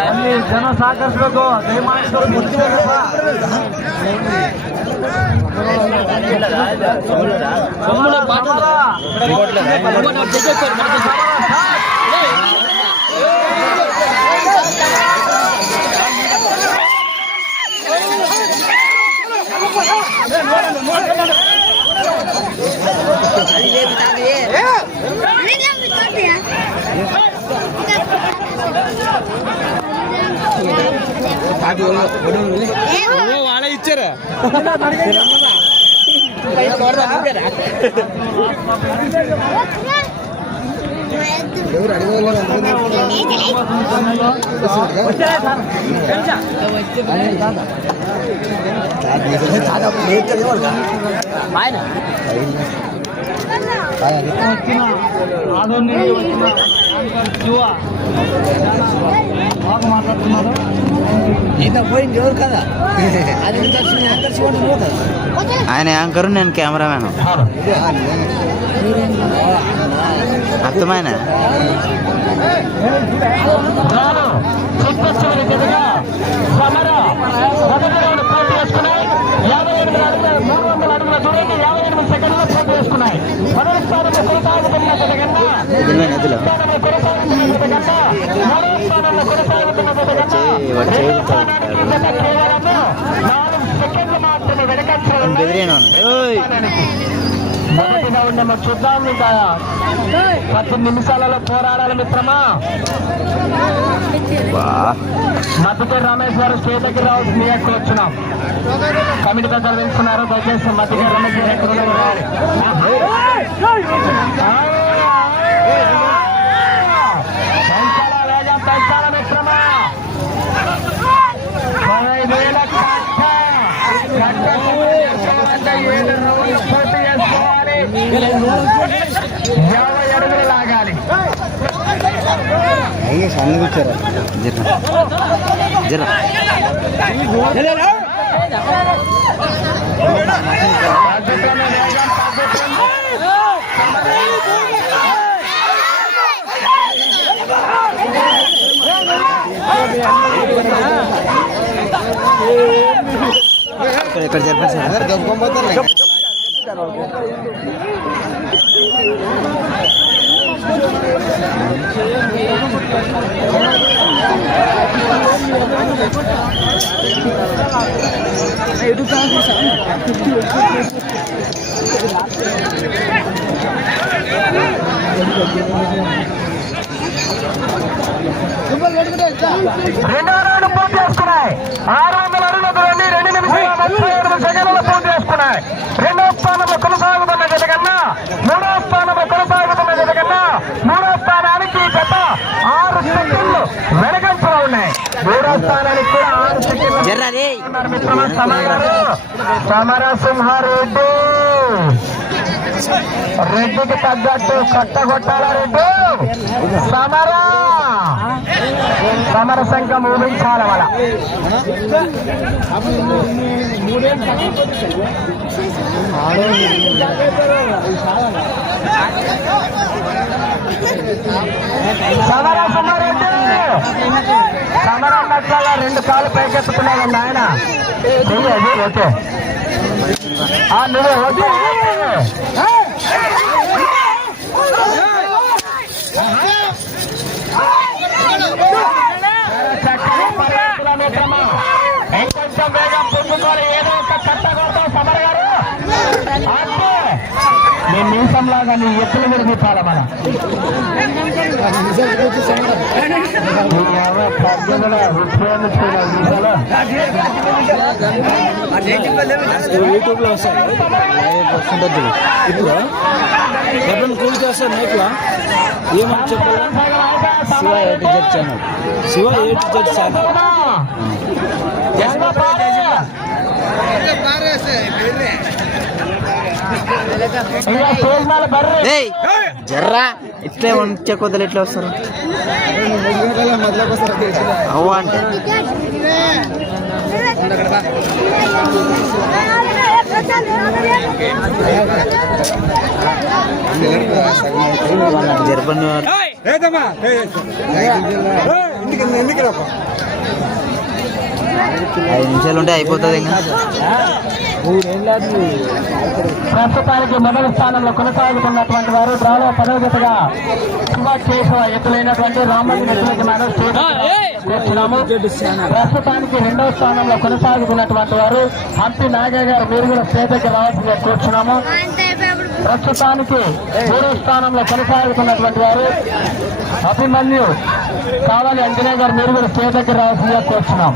ಅಲ್ಲಿ ಜನ ಸಹಕರಿಸಬೇಕು ದಯಮಾಡಿ వాళ్ళ ఇచ్చారా ఎవరు అడిగేవాళ్ళు ఆయన ఇచ్చారా వచ్చిన ఆదోని నుంచి వచ్చిన యాంకర్ శివ బాగా మాట్లాడుతున్నారు ఆయన యాంకర్ నేను కెమెరామ్యాన్. అర్థమైన సమర మొదటి రౌండ్ పూర్తి చేసుకున్నాయి యాభై ఎనిమిది అడుగుల మూడు వందల అడుగుల దూరాన్ని యాభై ఎనిమిది సెకండ్లు పూర్తి చేసుకున్నాయి మొదటి స్థానంలో కొనసాగుతున్న జగన్న నదిలో స్థానంలో కొనసాగుతున్న జగన్న మూడో స్థానంలో కొనసాగుతున్న జగన్న వాడు రెండో చేయుతాడు. స్థానానికి జత కేవలము నాలుగు సెకండ్లు మాత్రమే మొదటిగా చూద్దాం ఇంకా పది నిమిషాలలో పోరాడాలి మిత్రమా మధ్యకి రమేష్ గారు స్టేజ్ దగ్గర మీ ఎక్కడ వచ్చినాం కమిటీ దగ్గర తెలుసుకున్నారు దయచేసి మధ్యకి రమేష్ గారు ఎక్కడ ఉన్నారు రావాలి. పెంచాలా వేగం పెంచాలా మిత్రమా పదహైదు వేల కట్ట కట్ట చేసుకోవాలంటే ఏడు రౌండ్లు పూర్తి చేసుకోవాలి యాభై అడుగులు లాగాలి జర జర తగ్గుతున్న వేగం తగ్గుతుంది ఇక్కడ ఇక్కడ చెప్పండి సార్ రెండో రౌండ్ పూర్తి చేసుకున్నాయి ఆరు వందల అరవై రెండు నిమిషాల ముప్పై ఏడు సెకండ్లు పూర్తి చేసుకున్నాయి రెండో స్థానంలో కొనసాగుతున్న జగన్న మూడో స్థానంలో కొనసాగుతున్న జగన్న మూడో స్థానానికి గత ఆరు సెకండ్లు వెనకంచలో ఉన్నాయి మూడో స్థానానికి కూడా ఆరు సెకండ్లు మిత్రమా సమగారు సమరసింహారెడ్డి రెడ్డికి తగ్గట్టు కట్టగొట్టాల రెడ్డి? సమర. సమర సంఘం ఊహించాల వాళ్ళ సమర సుమారెడ్డి సమర అన్నట్ల రెండు కాళ్ళు పైకెత్తుకున్నాడు ఆయన చెయ్యి అది ఓకే ఆ, నువ్వే ఓకే చక్కగా పర్యాటకుల మిత్రమా. ఇంకొంచెం వేగం పుంజుకోవాలి ఏదో ఒక కట్ట కొడతాం సమర్ గారు అంతే నీ మీసంలాగా నీ ఎత్తులు విరిగిపోవాలి మన. యూట్యూబ్లో వస్తాయి. వస్తుంటుంది ఇప్పుడు ఎప్పుడు కూల్ చేస్తారు నైట్లో ఏమని చెప్పాలి? Shiva A to Z channel. Shiva A to Z channel ఏయ్ జర్రా ఇట్లే ఉంచే కొద్దలు ఎట్లా వస్తారు? అవ్వ అంటే. జరపండి ఐదు నిమిషాలు ఉంటే అయిపోతుంది ఇంకా. ప్రస్తుతానికి మొదటి స్థానంలో కొనసాగుతున్నటువంటి వారు డ్రాలో పదవ జతగా కేశవ ఎత్తులైనటువంటి రామలింగ ఎత్తులకి మనం కూర్చున్నాము ప్రస్తుతానికి రెండవ స్థానంలో కొనసాగుతున్నటువంటి వారు హంపి నాగయ్య గారు మీరు కూడా స్టేజ్ దగ్గర రావాల్సిందిగా కూర్చున్నాము. ప్రస్తుతానికి మూడో స్థానంలో కొనసాగుతున్నటువంటి వారు అభిమన్యు కావాలి అంజనేయ గారు మీరు కూడా స్టేజ్ దగ్గర రావాల్సిందిగా కూర్చున్నాం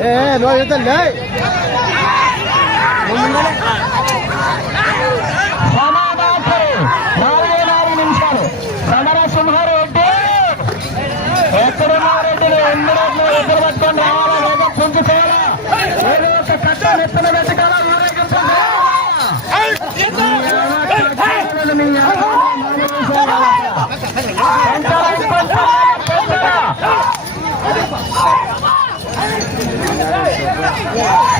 એ નો એ તો લઈ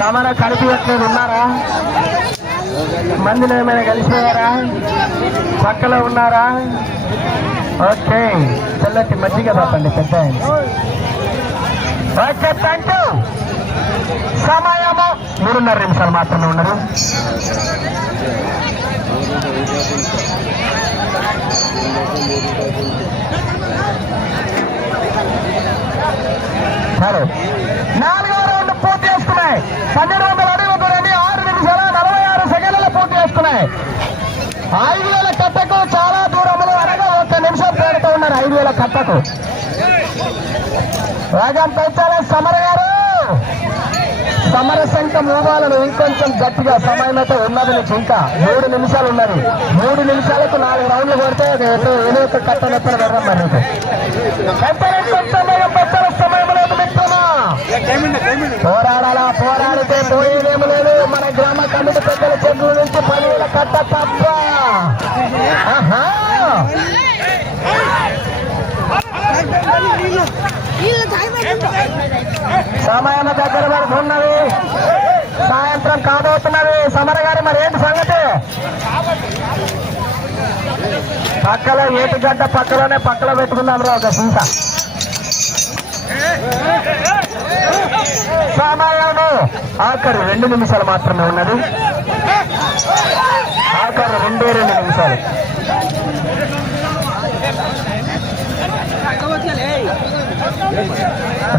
సమర కనిపించట్లేదు ఉన్నారా? మందిలో ఏమైనా కలిసిపోయారా? పక్కలో ఉన్నారా? ఓకే. చల్లటి మజ్జిగ తప్పండి పెద్ద ఓకే థ్యాంక్ యూ. సమయము మూడున్నర నిమిషాలు మాత్రమే ఉన్నారు సరే నాలుగు పూర్తి చేసుకున్నాయి. పన్నెండు వందల అడుగుల దూరాన్ని ఆరు నిమిషాల నలభై ఆరు సెకండ్లలో పూర్తి చేసుకున్నాయి. ఐదు వేల కట్టకు చాలా దూరంలో అనగా ఒక్క నిమిషం పేరుతో ఉన్నారు ఐదు వేల కట్టకు. వేగం పెంచాలి సమర గారు. సమర సంఖ్య మోగాలను ఇంకొంచెం గట్టిగా సమయంలో ఉన్నది నుంచి ఇంకా. మూడు నిమిషాలు ఉన్నది. మూడు నిమిషాలకు నాలుగు రౌండ్లు కొడితే అది ఏదో ఒక కట్ట మరి నీకు పెద్దలు కొంచెం వేగం పెట్టాలి సమయం లేదు మిత్రమా పోరాడాలా? పోరాడితే పోయేదేమి లేదు మన గ్రామ కమిటీ పెద్దల చెట్ల నుంచి పదివేల కట్ట తప్ప. సమయం దగ్గర పడుతున్నది. సాయంత్రం కాబోతున్నది. సమర గారి మరి ఏంటి సంగతి? పక్కలో ఏటిగడ్డ పక్కలోనే పక్కలో పెట్టుకున్నాం రా ఒక సింత సమయము ఆఖరి రెండు నిమిషాలు మాత్రమే ఉన్నది. ఆఖరి రెండే రెండు నిమిషాలు.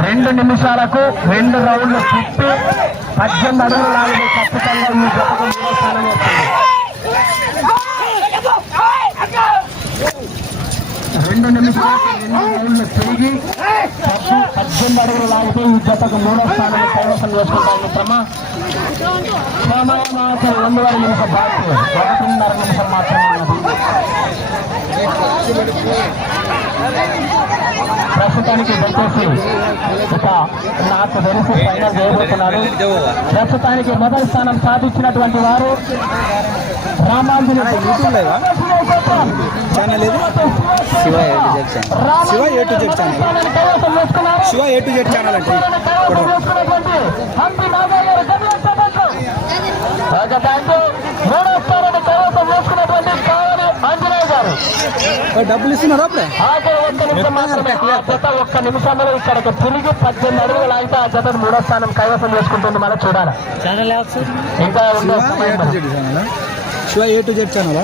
రెండు నిమిషాలకు రెండు రౌండ్లు తిప్పి పద్దెనిమిది అడుగులు లాగితే ఖచ్చితంగా ఈ స్థానం రెండు నిమిషాలకు రెండు రౌండ్లు తిరిగి కింద అడుగులు లాగితే ఈ జతకు మూడో స్థానం కైవసం చేసుకుంటాం మిత్రమా సమయం ఆఖరి రెండున్నర నిమిషం బాకీ ఒకటిన్నర నిమిషం మాత్రమే ప్రస్తుతానికి దయచేసి ఇక నాకు తెలిసి ఫైనల్ చేయబోతున్నారు ప్రస్తుతానికి మొదటి స్థానం సాధించినటువంటి వారు రామాంజనేయ ఛానల్ ఇది Shiva eight Z channel Shiva A to Z channel Shiva A to Z channel అంటే ఇప్పుడు. డబ్బులు ఇస్తున్నారు అప్పుడే? ఒక్క నిమిషం మాత్రమే ఆ జత ఒక్క నిమిషంలో ఇక్కడికి తిరిగి పద్దెనిమిది అడుగులు అయితే ఆ? జత మూడో స్థానం కైవసం చేసుకుంటుంది మనం చూడాలి ఛానల్ ఇంకా Shiva A to Z channel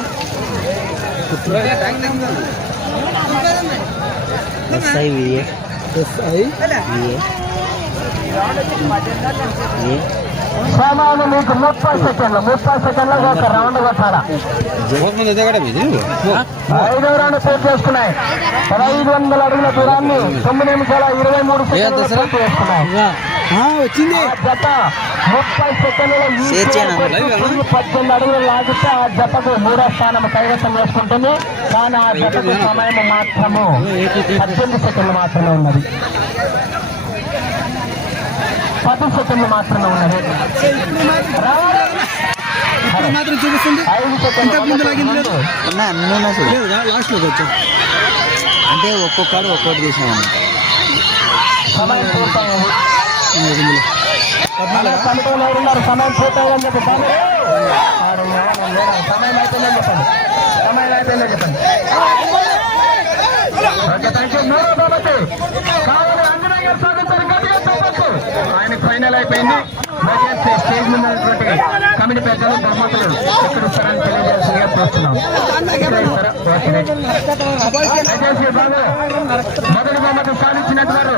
SI VA SI VA VA సామాను మీకు ముప్పై సెకండ్లు ముప్పై సెకండ్లకు ఒక రౌండ్ కొట్టాలా ఐదో రౌండ్ పూర్తి చేసుకున్నాయి పదహైదు వందల అడుగుల దూరాన్ని తొమ్మిది నిమిషాల ఇరవై మూడు సెకండ్లు పూర్తి చేసుకున్నాయి వచ్చింది. ముప్పై సెకండ్లలో పద్దెనిమిది అడుగులు లాగితే ఆ జతకు మూడో స్థానం కైవసం చేసుకుంటుంది. కానీ ఆ జతకు సమయం మాత్రము పద్దెనిమిది సెకండ్లు మాత్రమే ఉన్నది. పది సెకండ్లు మాత్రమే ఉన్నది. మాత్రం చూపిస్తుంది. ఇంతకు ముందు లాగింది లేదు. లాస్ట్లోకి వచ్చా? అంటే ఒక్కొక్కడు ఒక్కొక్కటి చేసామన్న సమయం పూర్తయింది ఇందులో. సమయం పూర్తయిందని చెప్పి సమయం అయిపోయిందని చెప్పండి సమయం అయిపోయిందని చెప్పండి ఓకే థ్యాంక్ యూ ఫైనల్ అయిపోయింది స్టేజ్ మీద కమిటీ పెద్దలు బహుమతులు ఎక్కడ ఇస్తారని తెలియజేసి చూస్తున్నాం దయచేసి బాబు మొదటి బహుమతి సాధించినట్టు వారు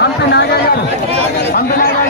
అంత నాగయ్య నాగయ్య